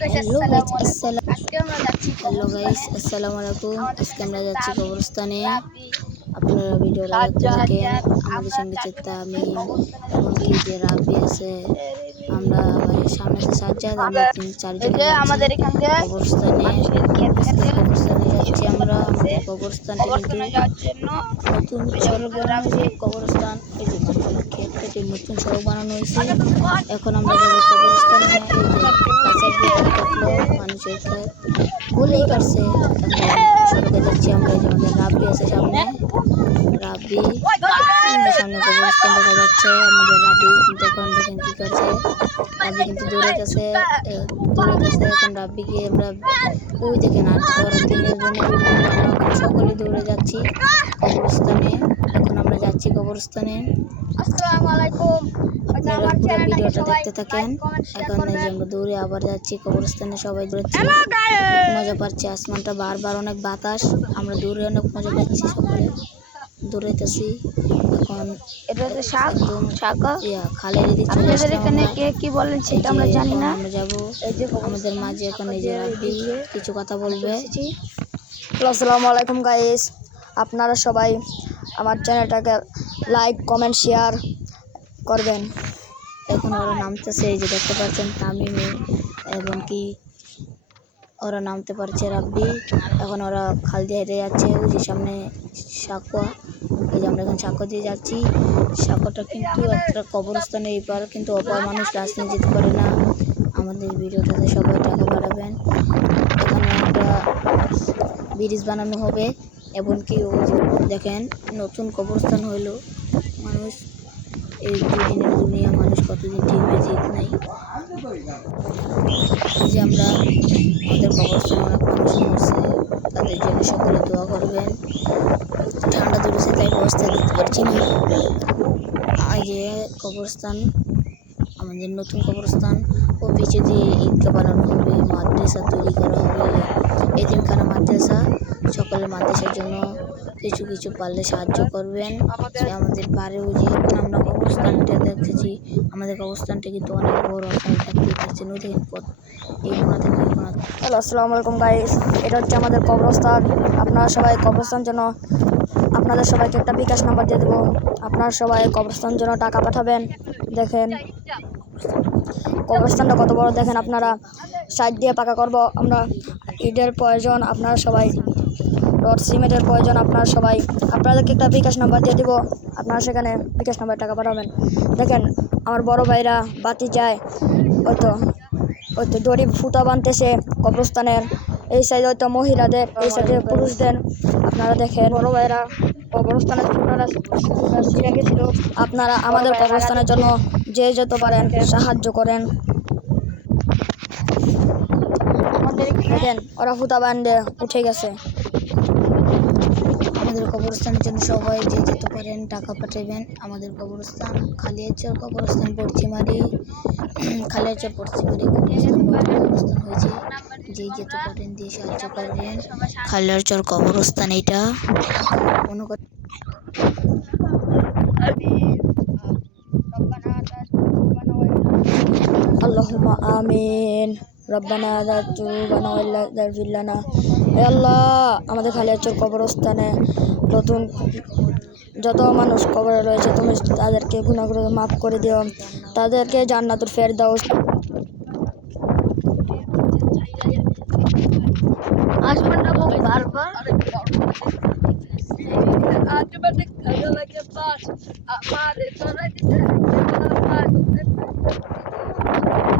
Hello guys, আসসালামু আলাইকুম। আজকে আমরা যাচ্ছি কবরস্থানে। আপনারা ভিডিওটা দেখতে থাকেন। আমাদের সঙ্গে চিত্তা, আমি এমনকি যে রাব্বি আছে, আমরা সামনে আছে সাজ্জাদ, আমরা 3-4 জন যাচ্ছি কবরস্থানে। আজকে কবরস্থানে যাচ্ছি আমরা। আমাদের কবরস্থানটি কিন্তু নতুন সড়ক বানানো হয়েছে। কবরস্থান এই যে ক্ষেত কেটে নতুন সড়ক বানানো হয়েছে। এখন আমরা যাবো কবরস্থানে। এই যে গাছের ভিতরে কাটলো, মানুষের ক্ষেত বলেই কাটছে। এখন সড়কে যাচ্ছি আমরা। এই যে আমাদের রাব্বি আছে সামনে, রাব্বি সামনে কবরস্থান দেখা যাচ্ছে। আমাদের রাব্বি কিন্তু এখন দেখেন কি করছে। রাব্বি কিন্তু দৌড়াইতেছে। এখন রাব্বিকে আমরা ওই দেখেন আর তোরা 3 জনে কিন্তু আমরা এখন সকলে দৌড়ে যাচ্ছি কবরস্থানে। এখন আমরা যাচ্ছি কবরস্থানে। আসসালামু আলাইকুম। আপনারা পুরো ভিডিওটা দেখতে থাকেন। এখন এই যে আমরা দৌড়ে আবার যাচ্ছি কবরস্থানে, সবাই দৌড়াচ্ছি, মজা পাচ্ছি। আসমানটা বারবার অনেক বাতাস, আমরা দৌড়ে অনেক মজা পাচ্ছি, সকলে দৌড়াইতেছি। এখন এটা তো একদম খালের এদিকে চলে আসলাম। এখানে কে কি বলেন সেটা আমরা জানি না। আমরা যাবো আমাদের মাঝে। এখন এই যে রাব্বি কিছু কথা বলবে। আসসালামু আলাইকুম গাইস, আপনারা সবাই আমার চ্যানেলটাকে লাইক, কমেন্ট, শেয়ার করবেন। এখন ওরা নামতেছে, এই যে দেখতে পাচ্ছেন তামিমে এবং কি ওরা নামতে পারছে, রাব্বি। এখন ওরা খাল দিয়ে হেঁটে যাচ্ছে। ওই যে সামনে সাঁকোয়া, এই যে আমরা এখন সাঁকো দিয়ে যাচ্ছি। সাঁকোটা কিন্তু একটা কবরস্থানে এই পার, কিন্তু অপার মানুষ রাস নিয়ে যেতে পারে না। আমাদের ভিডিওটাতে সবাই টাকা পাঠাবেন। এখানে একটা ব্রিজ বানানো হবে, এমনকি ওই যে দেখেন নতুন কবরস্থান হইল। মানুষ এই দুদিনের দুনিয়া, মানুষ কতদিন ঠিকবে ঠিক নাই। যে আমরা আমাদের কবরস্থানে অনেক মানুষ মরছে, তাদের জন্য সকলে দোয়া করবেন। ঠান্ডা ধরেছে তাই অবস্থা দেখতে পাচ্ছি না। এই যে কবরস্থান, আমাদের নতুন কবরস্থান। ও পিছু দিয়ে ঈদগাহ বানানো হবে, মাদ্রাসা তৈরি করা হবে, এতিমখানা মাদ্রাসা। সকলে মাদ্রাসার জন্য কিছু কিছু পারলে সাহায্য করবেন। আমাদের পারে ওই যে আমরা কবরস্থানটা দেখেছি, আমাদের কবরস্থানটা কিন্তু অনেক বড়। আপনারা দেখতেই পাচ্ছেন, ওই দেখেন এই কোনা থেকে ওই কোনা। হ্যালো, আসসালামু আলাইকুম গাইস, এটা হচ্ছে আমাদের কবরস্থান। আপনারা সবাই কবরস্থান জন্য আপনাদের সবাইকে একটা বিকাশ নাম্বার দিয়ে দেবো। আপনারা সবাই কবরস্থান জন্য টাকা পাঠাবেন। দেখেন কবরস্থানটা কত বড়, দেখেন আপনারা। সাইড দিয়ে পাকা করব আমরা। ইটের প্রয়োজন, আপনারা সবাই রড সিমেন্টের প্রয়োজন, আপনারা সবাই। আপনাদেরকে একটা বিকাশ নাম্বার দিয়ে দেবো, আপনারা সেখানে বিকাশ নাম্বার টাকা পাঠাবেন। দেখেন আমার বড় ভাইরা বাতি যায়, ওই তো দড়ি ফুটা বানতেছে কবরস্থানের। এই সাইডে হয়তো মহিলাদের, এই সাইডে পুরুষদের। আপনারা দেখেন বড় ভাইরা কবরস্থানের ছিল। আপনারা আমাদের কবরস্থানের জন্য যে যত পারেন সাহায্য করেন। দেখেন ওরা ফুটা বান্ধে উঠে গেছে। আমাদের কবরস্থানের জন্য সবাই যে যেতে পারেন টাকা পাঠাবেন। আমাদের কবরস্থান খালিয়াচর কবরস্থান, পশ্চিমারি, খালিয়াচর পশ্চিমারি কবরস্থান হয়েছে। যে যেতে পারেন দিয়ে সাহায্য করবেন। খালিয়াচর কবরস্থান এটা মনে করেন। আল্লাহুম্মা আমিন। রব্বানা লা তুযিগনা ওয়া তাগফির লানা। হে আল্লাহ, আমাদের খালিয়াচর কবরস্থানে নতুন যত মানুষ কবরে রয়েছে, তুমি তাদেরকে গুনাহগুলো মাফ করে দিও, তাদেরকে জান্নাতুল ফেরদাউস। আসমানটা খুব বারবার আজবাতে খাজা লাগে পাস আমারে তোরা দিতে